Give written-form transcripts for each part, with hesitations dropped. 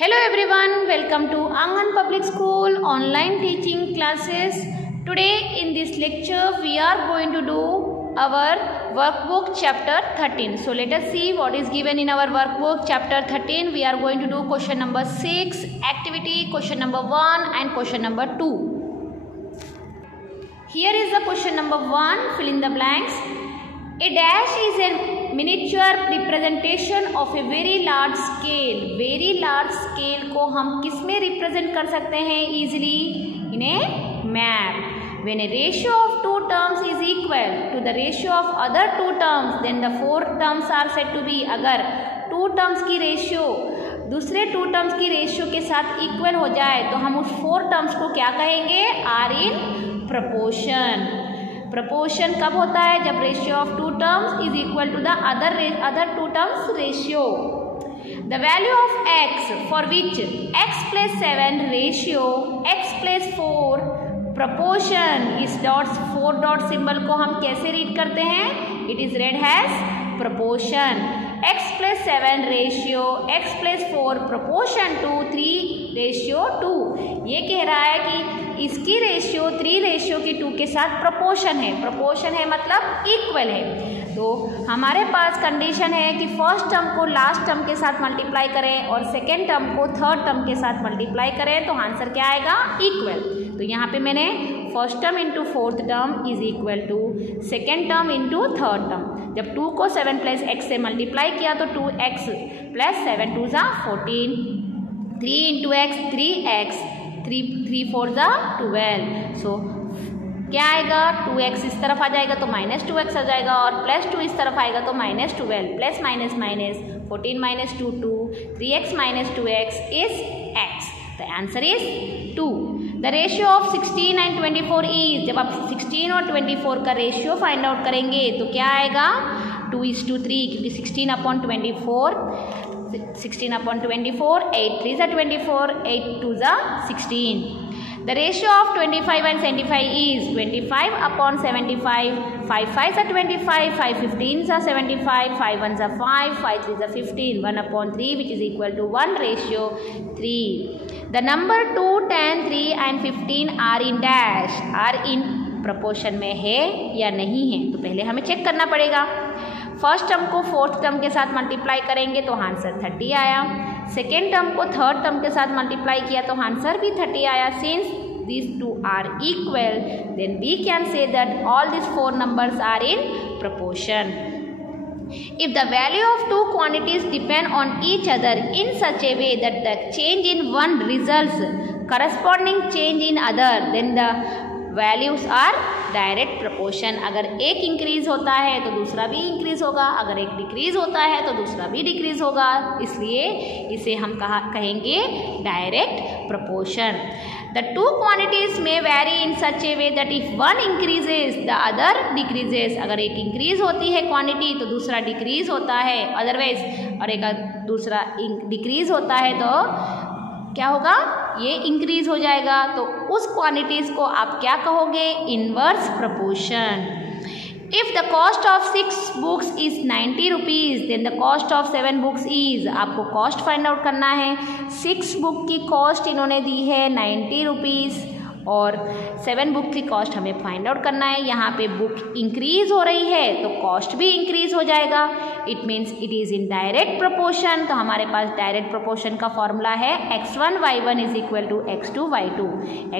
Hello everyone, welcome to Angan Public School online teaching classes. Today in this lecture we are going to do our workbook chapter 13. So let us see what is given in our workbook chapter 13. We are going to do question number 6, activity question number 1 and question number 2. Here is the question number 1, fill in the blanks. A dash is a miniature representation of a very large scale. Very large scale को हम किस में represent कर सकते हैं easily? In a map. When a ratio of two terms is equal to the ratio of other two terms, then the four terms are said to be. अगर two terms की ratio दूसरे two terms की ratio के साथ equal हो जाए तो हम उस four terms को क्या कहेंगे? Are in proportion. प्रपोर्शन कब होता है? जब ratio of two terms is equal to the other two terms ratio. The value of x for which x plus 7 ratio x plus 4 proportion. इस डॉट्स 4 डॉट सिंबल को हम कैसे read करते हैं? It is read as proportion. X plus 7 ratio x plus 4 proportion to 3 ratio 2. ये कह रहा है कि इसकी रेशियो 3 रेशियो की 2 के साथ प्रपोर्शन है. प्रपोर्शन है मतलब इक्वल है. तो हमारे पास कंडीशन है कि फर्स्ट टर्म को लास्ट टर्म के साथ मल्टीप्लाई करें और सेकेंड टर्म को थर्ड टर्म के साथ मल्टीप्लाई करें तो आंसर क्या आएगा? इक्वल. तो यहाँ पे मैंने first term into fourth term is equal to second term into third term. जब 2 को 7 प्लस एक्स से मल्टीप्लाई किया तो 2x प्लस 7 2 ज़ा 14. 3 इंटू एक्स 3x 3 4 ज़ा 12. सो क्या आएगा? 2x इस तरफ आ जाएगा तो माइनस 2x आ जाएगा और प्लस 2 इस तरफ आएगा तो minus 12. Plus minus minus 14 minus 2 2. 3x minus 2x is x. The answer is 2. The ratio of 16 and 24 is. जब आप 16 और 24 का रेशियो फाइंड आउट करेंगे तो क्या आएगा? 2:3 क्योंकि 16 अपॉन 24 16 upon 24, 8 3 ज़ा 24, 8 2 ज़ा 16. The ratio of 25 and 75 is 25 upon 75, 5 5 ज़ा 25, 5 15 ज़ा 75, 5 1 ज़ा 5, 5 3 ज़ा 15, 1 upon 3 which is equal to 1 ratio 3. The number 2, 10, 3 and 15 are in dash. Are in proportion में है या नहीं है? तो पहले हमें चेक करना पड़ेगा. फर्स्ट टर्म को फोर्थ टर्म के साथ मल्टीप्लाई करेंगे तो आंसर 30 आया. सेकेंड टर्म को थर्ड टर्म के साथ मल्टीप्लाई किया तो आंसर भी 30 आया. Since these two are equal then we can say that all these four numbers are in proportion. If the value of two quantities depend on each other in such a way that the change in one results corresponding change in other, then the values are direct proportion. अगर एक increase होता है तो दूसरा भी increase होगा, अगर एक डिक्रीज होता है तो दूसरा भी डिक्रीज होगा. इसलिए इसे हम कहेंगे direct proportion. The two quantities में vary in such a way that if one increases the other decreases. अगर एक इंक्रीज होती है क्वांटिटी तो दूसरा डिक्रीज होता है अदरवाइज, और एक दूसरा डिक्रीज होता है तो क्या होगा? ये इंक्रीज हो जाएगा. तो उस क्वांटिटीज को आप क्या कहोगे? Inverse proportion. If the cost of 6 books is 90 rupees then the cost of 7 books is. आपको कॉस्ट फाइंड आउट करना है. 6 बुक की कॉस्ट इन्होंने दी है 90 रुपीज़ और 7 बुक की कॉस्ट हमें फाइंड आउट करना है. यहाँ पे बुक इंक्रीज हो रही है तो कॉस्ट भी इंक्रीज हो जाएगा. It means it is in direct proportion. तो हमारे पास डायरेक्ट प्रपोर्शन का फॉर्मूला है x1 y1 is equal to x2 y2.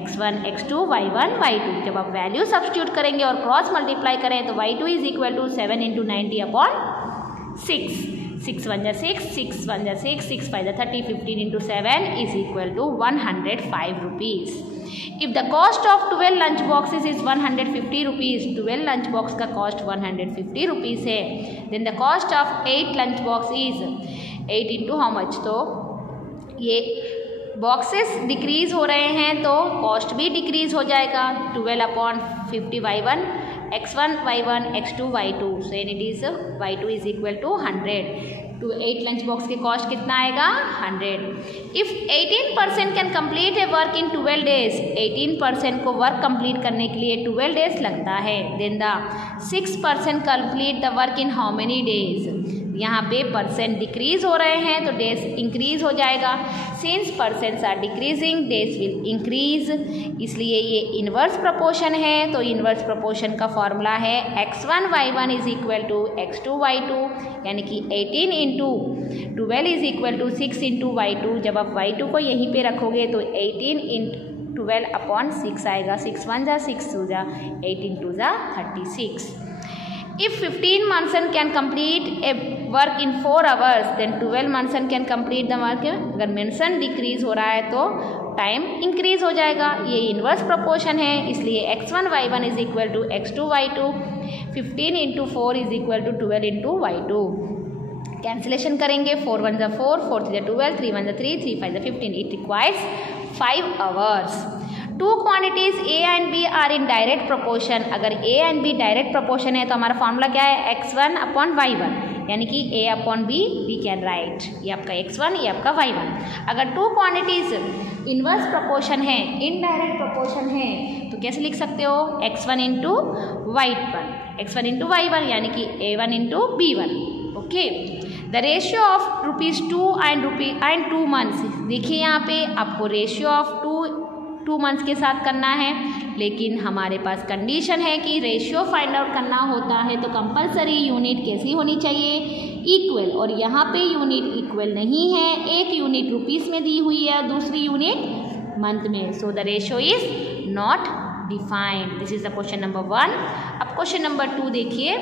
x1 x2 y1 y2. जब आप वैल्यू सब्स्टिट्यूट करेंगे और क्रॉस मल्टीप्लाई करें तो y2 is equal to 7 into 90 upon 6. 6 1 ज़ा 6, 6 1 ज़ा 6, 6 5 ज़ा 30, 15 into 7 is equal to 105 rupees. If the cost of 12 lunch boxes is 150 rupees, 12 lunch box का cost 150 rupees है, then the cost of 8 lunch box is 8 into how much? तो ये boxes decrease हो रहे हैं तो कॉस्ट भी डिक्रीज हो जाएगा. 12 upon 50 y1 x1 y1 x2 y2. so it is y2 is equal to 100. to 8 lunch box के कॉस्ट कितना आएगा? 100. If 18% can complete a work in 12 days, 18% को वर्क कंप्लीट करने के लिए 12 days लगता है. Then the 6% complete the work in how many days. यहाँ पे परसेंट डिक्रीज हो रहे हैं तो डेज इंक्रीज हो जाएगा। Since percents are decreasing days will increase, इसलिए ये इन्वर्स प्रोपोर्शन है। तो इन्वर्स प्रोपोर्शन का फॉर्मूला है x1y1 is equal to x2y2, यानी कि 18 into 12 is equal to 6 into y2। जब आप y2 को यहीं पे रखोगे तो 18 इंटू 12 अपॉन 6 आएगा। 6 1 जा 6 2 जा 18 2 जा 36। If 15 Munson can complete a work in 4 hours, then 12 Munson can complete the work। अगर Munson डिक्रीज हो रहा है तो टाइम इंक्रीज हो जाएगा। ये इन्वर्स प्रोपोर्शन है, इसलिए x1y1 is equal to x2y2। 15 into 4 is equal to 12 into y2। Cancellation करेंगे, 4 1 जा 4, 4 3 जा 12, 3 1 जा 3, 3 5 जा 15। It requires 5 hours। Two quantities A and B are in direct proportion. अगर A and B direct proportion है तो हमारा फॉर्मूला क्या है, x1 अपॉन y1, यानी कि A upon B we can write. ये आपका x1, ये आपका y1। अगर टू क्वांटिटीज इनवर्स प्रोपोर्शन है, इनडायरेक्ट प्रोपोर्शन है, तो कैसे लिख सकते हो, x1 into y1, x1 into y1, यानी कि A1 into B1। Okay, the ratio of ₹2 and 2 months. देखिए यहाँ पे आपको रेशियो ऑफ 2 मंथ्स के साथ करना है, लेकिन हमारे पास कंडीशन है कि रेशियो फाइंड आउट करना होता है तो कंपलसरी यूनिट कैसी होनी चाहिए, इक्वल। और यहाँ पे यूनिट इक्वल नहीं है, एक यूनिट रुपीस में दी हुई है, दूसरी यूनिट मंथ में। So the ratio is not defined. This is the question number 1। अब क्वेश्चन नंबर 2 देखिए,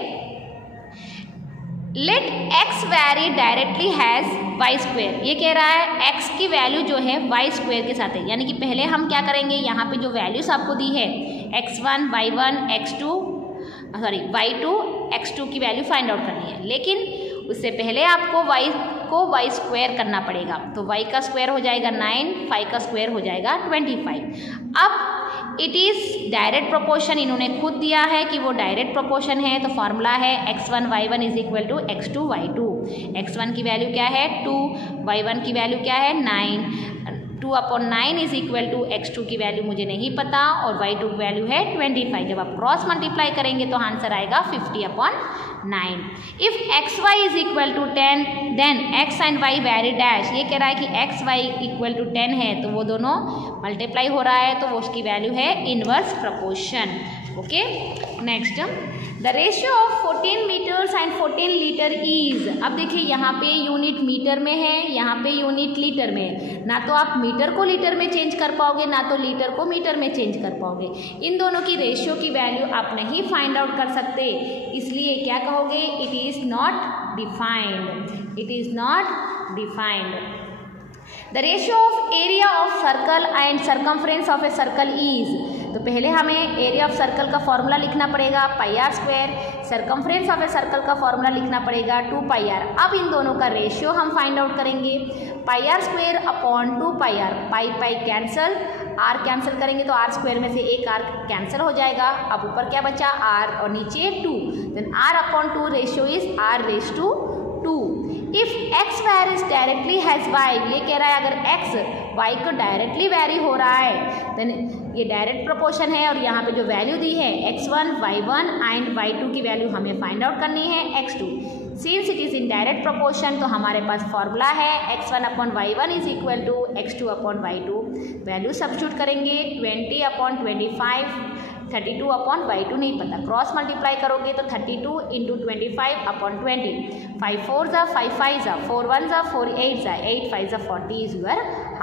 let x vary directly has y square. ये कह रहा है x की वैल्यू जो है वाई स्क्वेयर के साथ है, यानी कि पहले हम क्या करेंगे, यहाँ पे जो वैल्यूज आपको दी है x1 y1 x2 y2 x2 की वैल्यू फाइंड आउट करनी है, लेकिन उससे पहले आपको y स्क्वायर करना पड़ेगा। तो y का स्क्वायर हो जाएगा 9, 5 का स्क्वायर हो जाएगा 25। अब इट इज़ डायरेक्ट प्रोपोर्शन, इन्होंने खुद दिया है कि वो डायरेक्ट प्रोपोर्शन है, तो फॉर्मूला है x1 y1 is equal to x2 y2। x1 की वैल्यू क्या है 2, y1 की वैल्यू क्या है 9, 2 upon 9 is equal to x2 की वैल्यू मुझे नहीं पता और y2 की वैल्यू है 25। जब आप क्रॉस मल्टीप्लाई करेंगे तो आंसर आएगा 50 upon 9। If xy is equal to 10 then x and y vary dash. ये कह रहा है कि xy इक्वल टू 10 है तो वो दोनों मल्टीप्लाई हो रहा है, तो वो उसकी वैल्यू है inverse proportion. Okay, next the ratio of 14 metres and 14 litre is. अब देखिए यहाँ पे यूनिट मीटर में है, यहाँ पे यूनिट लीटर में है। ना तो आप मीटर को लीटर में चेंज कर पाओगे, ना तो लीटर को मीटर में चेंज कर पाओगे। इन दोनों की रेशियो की वैल्यू आप नहीं फाइंड आउट कर सकते, इसलिए क्या कहोगे, it is not defined. It is not defined. The ratio of area of circle and circumference of a circle is. तो पहले हमें एरिया ऑफ सर्कल का फॉर्मूला लिखना पड़ेगा πr square, circumference of a circle का फॉर्मूला लिखना पड़ेगा 2πr। अब इन दोनों का रेशियो हम फाइंड आउट करेंगे, πr square upon 2πr, pi cancel, r cancel करेंगे तो r स्क्वायर में से एक r कैंसिल हो जाएगा। अब ऊपर क्या बचा r और नीचे 2, देन r upon 2 ratio is r raise to 2। If x varies directly has y, ये कह रहा है अगर x y को डायरेक्टली वैरी हो रहा है देन ये डायरेक्ट प्रोपोर्शन है, और यहाँ पे जो वैल्यू दी है x1 y1 एंड y2 की वैल्यू हमें फाइंड आउट करनी है x2। Since it is in direct proportion तो हमारे पास फॉर्मूला है x1 upon y1 is equal to x2 upon y2। Value substitute करेंगे 20 अपॉन 25, 32 अपॉन y2 नहीं पता, क्रॉस मल्टीप्लाई करोगे तो 32 इंटू 25 अपॉन 20, 5 4 जा 5 5 जा 4 1 जा 4 8 जा 8 5 जा 40 is your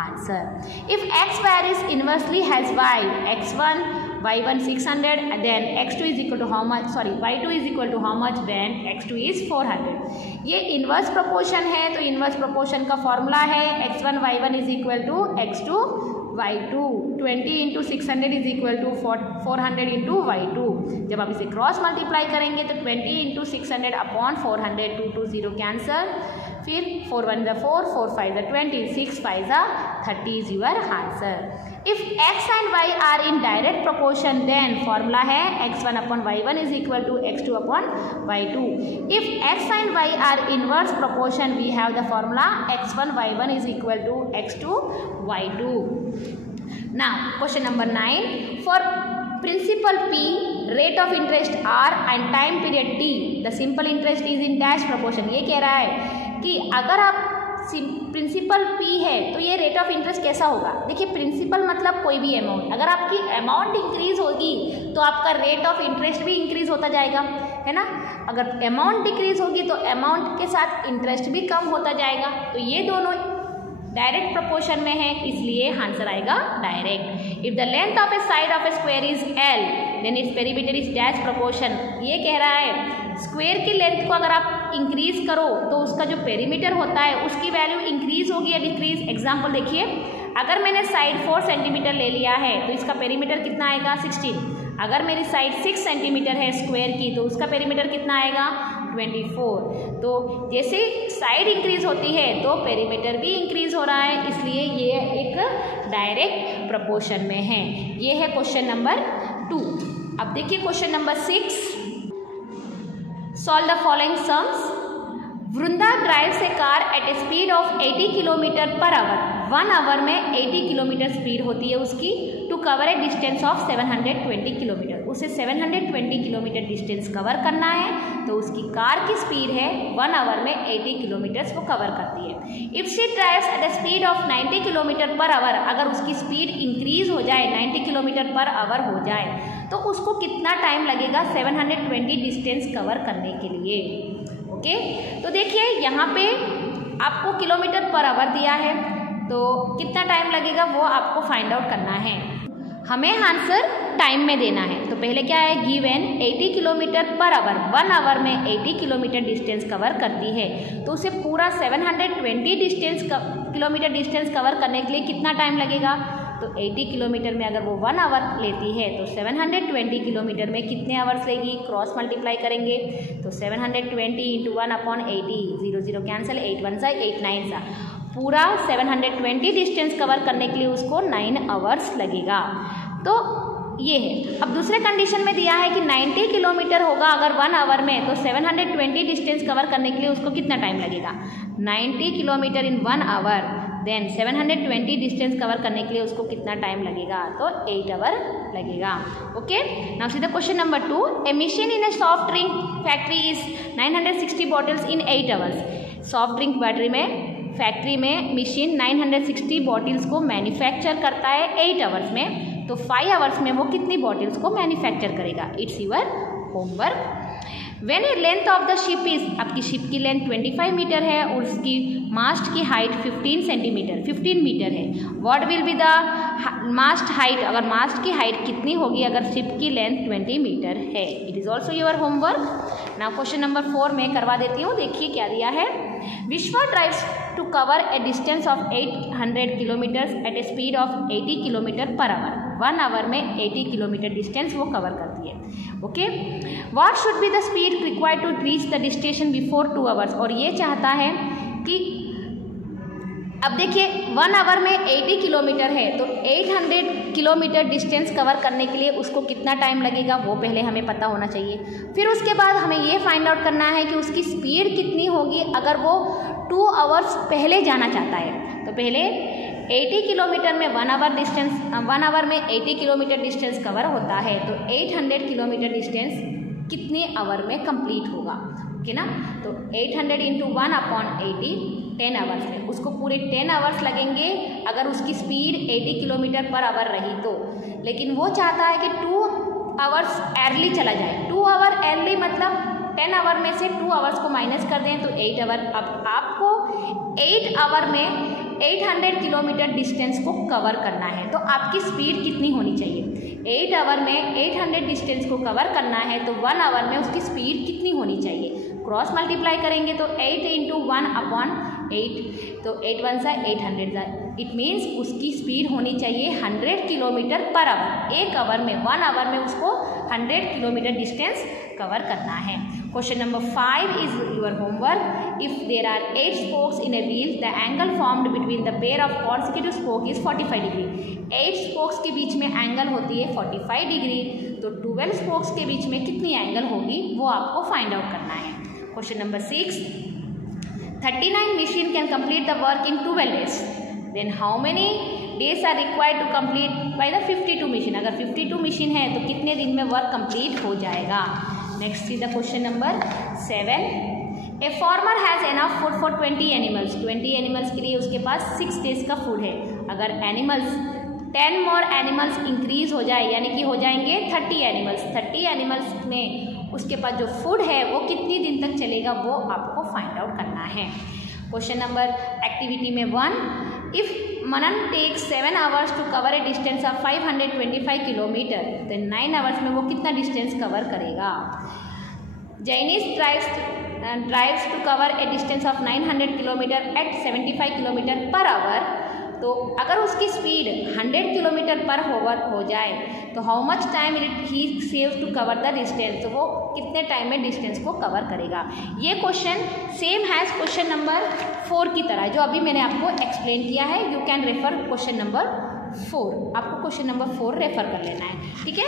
answer. If x varies inversely has y, x1 y1 600 then x2 is equal to how much, sorry y2 is equal to how much, then x2 is 400। ये inverse proportion है तो inverse proportion का formula है x1 y1 is equal to x2 y2। 20 into 600 is equal to 400 into y2। जब आप इसे cross multiply करेंगे तो 20 इंटू 600 अपॉन 400, 2 2 0 कैंसर, फिर 4 1 जा 4, 4 5 जा 20, 6 5 जा 30 is your answer. If x and y are in direct proportion then formula है x1 upon y1 is equal to x2 upon y2। If x and y are inverse proportion we have the formula x1 y1 is equal to x2 y2। Now question number 9, for principal P, rate of interest R and time period T. The simple interest is in dash proportion. ये कह रहा है कि अगर आप principal P है तो ये रेट ऑफ इंटरेस्ट कैसा होगा। देखिए प्रिंसिपल मतलब कोई भी अमाउंट, अगर आपकी अमाउंट इंक्रीज होगी तो आपका रेट ऑफ इंटरेस्ट भी इंक्रीज होता जाएगा, है ना। अगर अमाउंट डिक्रीज होगी तो अमाउंट के साथ इंटरेस्ट भी कम होता जाएगा। तो ये दोनों डायरेक्ट प्रोपोर्शन में है, इसलिए आंसर आएगा direct. If the length of a side of a square is L then its perimeter is dash proportion. ये कह रहा है स्क्वायर की लेंथ को अगर आप इंक्रीज करो तो उसका जो पेरीमीटर होता है उसकी वैल्यू इंक्रीज होगी या डिक्रीज। एग्जाम्पल देखिए, अगर मैंने साइड 4 सेंटीमीटर ले लिया है तो इसका पेरीमीटर कितना आएगा 16। अगर मेरी साइड 6 सेंटीमीटर है स्क्वायर की तो उसका पेरीमीटर कितना आएगा 24। तो जैसे साइड इंक्रीज होती है तो पेरीमीटर भी इंक्रीज हो रहा है, इसलिए ये एक डायरेक्ट प्रोपोर्शन में है। ये है क्वेश्चन नंबर 2। अब देखिए question number 6। Solve the following sums. Vrinda drives a car at a speed of 80 kilometre per hour. 1 hour में 80 किलोमीटर स्पीड होती है उसकी, to cover a distance of 720 kilometre. उसे 720 किलोमीटर डिस्टेंस कवर करना है, तो उसकी कार की स्पीड है 1 आवर में 80 किलोमीटर्स वो कवर करती है। If she drives at a speed of 90 kilometre per hour, अगर उसकी स्पीड इंक्रीज हो जाए 90 किलोमीटर पर आवर हो जाए तो उसको कितना टाइम लगेगा 720 डिस्टेंस कवर करने के लिए। ओके, तो देखिए यहाँ पे आपको किलोमीटर पर आवर दिया है तो कितना टाइम लगेगा वो आपको फाइंड आउट करना है। हमें आंसर टाइम में देना है, तो पहले क्या है, given 80 kilometre per hour, 1 hour में 80 किलोमीटर डिस्टेंस कवर करती है, तो उसे पूरा 720 किलोमीटर डिस्टेंस कवर करने के लिए कितना टाइम लगेगा। तो 80 किलोमीटर में अगर वो 1 आवर लेती है तो 720 किलोमीटर में कितने आवर्स लेगी, क्रॉस मल्टीप्लाई करेंगे तो 720 इंटू 1/80, 0 0 कैंसिल, 8 1 सा 8 9 सा, पूरा 720 डिस्टेंस कवर करने के लिए उसको 9 आवर्स लगेगा। तो ये है। अब दूसरे कंडीशन में दिया है कि 90 किलोमीटर होगा अगर 1 आवर में, तो 720 डिस्टेंस कवर करने के लिए उसको कितना टाइम लगेगा, 90 kilometre in 1 hour, then 720 distance cover करने के लिए उसको कितना टाइम लगेगा, तो 8 आवर लगेगा। Okay, now see the question number 2। A machine in A soft drink factory is 960 bottles in 8 hours. Soft drink battery में फैक्ट्री में मशीन 960 बॉटल्स को मैन्युफैक्चर करता है 8 आवर्स में, तो 5 आवर्स में वो कितनी बॉटल्स को मैन्युफैक्चर करेगा। It's your homework. When a length of the ship is, आपकी शिप की लेंथ 25 मीटर है और उसकी मास्ट की हाइट 15 मीटर है। What will be the mast height, अगर मास्ट की हाइट कितनी होगी अगर शिप की लेंथ 20 मीटर है। It is also your homework. Now question number 4 में करवा देती हूँ। देखिए क्या दिया है। Vishwa drives to cover a distance of 800 kilometres at a speed of 80 kilometre per hour. 1 hour में 80 किलोमीटर डिस्टेंस वो कवर करती है। Okay, what should be the speed required to reach the destination before 2 hours. और ये चाहता है कि अब देखिए 1 आवर में 80 किलोमीटर है तो 800 किलोमीटर डिस्टेंस कवर करने के लिए उसको कितना टाइम लगेगा वो पहले हमें पता होना चाहिए। फिर उसके बाद हमें ये फाइंड आउट करना है कि उसकी स्पीड कितनी होगी अगर वो 2 आवर्स पहले जाना चाहता है। तो पहले 80 किलोमीटर में 1 आवर में 80 किलोमीटर डिस्टेंस कवर होता है, तो 800 किलोमीटर डिस्टेंस कितने आवर में कंप्लीट होगा। ओके ना, तो 800 इंटू 1/80 10 आवर्स में, उसको पूरे 10 आवर्स लगेंगे अगर उसकी स्पीड 80 किलोमीटर पर आवर रही तो। लेकिन वो चाहता है कि 2 आवर्स अर्ली चला जाए। 2 आवर अर्ली मतलब 10 आवर में से 2 आवर्स को माइनस कर दें तो 8 आवर। अब आपको 8 आवर में 800 किलोमीटर डिस्टेंस को कवर करना है, तो आपकी स्पीड कितनी होनी चाहिए। 8 आवर में 800 डिस्टेंस को कवर करना है तो 1 आवर में उसकी स्पीड कितनी होनी चाहिए। क्रॉस मल्टीप्लाई करेंगे तो 8 इंटू 1/8, तो 8 1 सा 800। इट मीन्स उसकी स्पीड होनी चाहिए 100 किलोमीटर पर आवर। 1 आवर में 1 आवर में उसको 100 किलोमीटर डिस्टेंस कवर करना है। Question number 5 is your homework. If there are 8 spokes in a wheel, the angle formed between the pair of consecutive spoke is 45 degree. 8 spokes के बीच में angle होती है 45 डिग्री, तो 12 स्पोक्स के बीच में कितनी एंगल होगी वो आपको फाइंड आउट करना है। Question number 6, 39 machine can complete the work in 12 days. Then how many days are required to complete by the 52 mission. अगर 52 मिशन है तो कितने दिन में वर्क कंप्लीट हो जाएगा। Next is the question number 7। A farmer has enough food for 20 animals. 20 animals के लिए उसके पास 6 डेज का फूड है। अगर एनिमल्स 10 मोर एनिमल्स इंक्रीज हो जाए, यानी कि हो जाएंगे 30 एनिमल्स। 30 एनिमल्स में उसके पास जो फूड है वो कितनी दिन तक चलेगा, वो आपको फाइंड आउट करना है। क्वेश्चन नंबर एक्टिविटी में 1, if Manan takes 7 hours to cover a distance of 525 kilometre, तो 9 आवर्स में वो कितना डिस्टेंस कवर करेगा। Janice drives to cover a distance of 900 kilometre at 75 kilometre per hour, तो अगर उसकी स्पीड 100 किलोमीटर पर आवर हो जाए तो how much time he saves to cover the distance, तो वो कितने टाइम में डिस्टेंस को कवर करेगा। ये question same has question number 4 की तरह जो अभी मैंने आपको एक्सप्लेन किया है। You can refer question number 4, आपको क्वेश्चन नंबर 4 रेफर कर लेना है, ठीक है।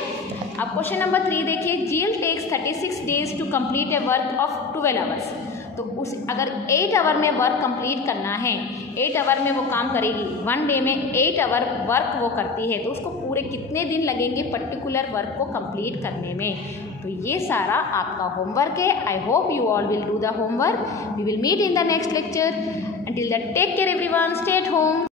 अब क्वेश्चन नंबर 3 देखिए, Jeel takes 36 days to complete a work of 12 hours. तो उस अगर 8 आवर में वर्क कंप्लीट करना है, 8 आवर में वो काम करेगी, 1 डे में 8 आवर वर्क वो करती है, तो उसको पूरे कितने दिन लगेंगे पर्टिकुलर वर्क को कंप्लीट करने में। तो ये सारा आपका होमवर्क है। I hope you all will do the homework. We will meet in the next lecture. Until that take care everyone, stay at home.